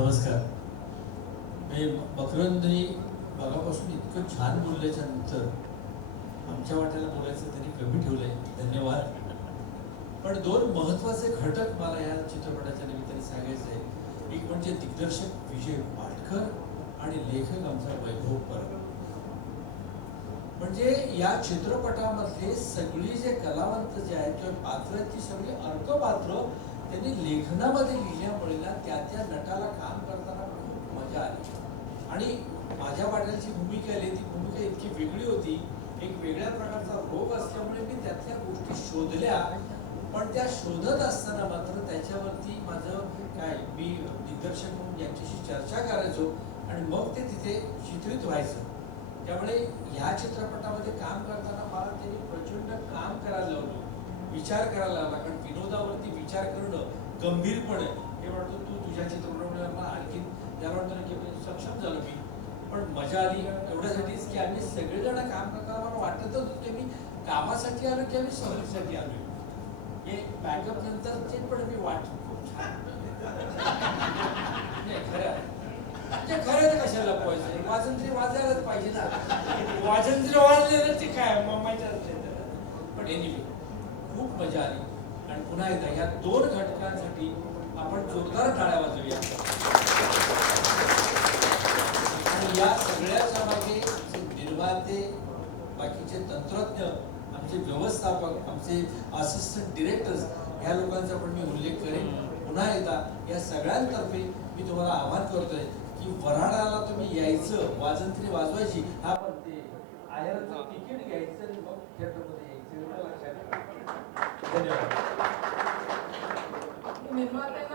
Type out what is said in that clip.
नमस्कार. म्हणजे मकरंदनी मगापासून इतकं छान बोलल्याच्या नंतर आमच्या वाट्याला बोलायचं त्यांनी कमी ठेवलंय. धन्यवाद. पण दोन महत्त्वाचे घटक मला या चित्रपटाच्या निमित्ताने सांगायचे आहे एक म्हणजे दिग्दर्शक विजय पाटकर आणि लेखक आमचा वैभव परब. म्हणजे या चित्रपटामध्ये सगळी जे कलावंत जे आहेत किंवा पात्र ती सगळी अर्कपात्र त्यांनी लेखनामध्ये लिहिल्यामुळे त्या त्या नटाला काम करताना खूप मजा आली. आणि माझ्या वाट्याची भूमिका आली. ती भूमिका इतकी वेगळी होती. एक वेगळ्या प्रकारचा रोग असल्यामुळे मी त्यातल्या गोष्टी शोधल्या. पण त्या शोधत असताना मात्र त्याच्यावरती माझं काय मी दिग्दर्शक म्हणून यांच्याशी चर्चा करायचो आणि मग ते तिथे चित्रित व्हायचं. त्यामुळे ह्या चित्रपटामध्ये काम करताना मला त्यांनी प्रचंड काम करायला लावलं. विचार करायला लागला कारण विनोदावरती विचार करणं गंभीरपणे. हे म्हणतो तू तुझ्या चित्रपटामुळे आणखी त्या म्हणतो की सक्षम झालो मी. पण मजा आली एवढ्यासाठीच की आम्ही सगळेजण काम करताना मला वाटतच की मी कामासाठी आलो की आम्ही सहलीसाठी आलो हे बॅकअप नंतरचे पण मी वाट खूप छान खरं म्हणजे खरं कशाला पाहिजे वाजंत्री वाजायलाच पाहिजे ना. वाजंत्री वाजलेलं ते काय? मम्माच्या पण एनिवे खूप मजा आली. आणि पुन्हा एकदा या दोन घटकांसाठी आपण जोरदार टाळ्या वाजवूया. आणि या सगळ्याच्या मागे निर्माते बाकीचे तंत्रज्ञ आमचे व्यवस्थापक आमचे असिस्टंट डिरेक्टर्स ह्या लोकांचा पण मी उल्लेख करेन. पुन्हा एकदा या सगळ्यांतर्फे मी तुम्हाला आवाहन करतोय की वऱ्हाडाला तुम्ही यायचं वाजंत्री वाजवायची हा पण ते आयरचं तिकीट घ्यायचं आणि मग थिएटरमध्ये यायचं. एवढं लक्षात धन्यवाद. निर्माते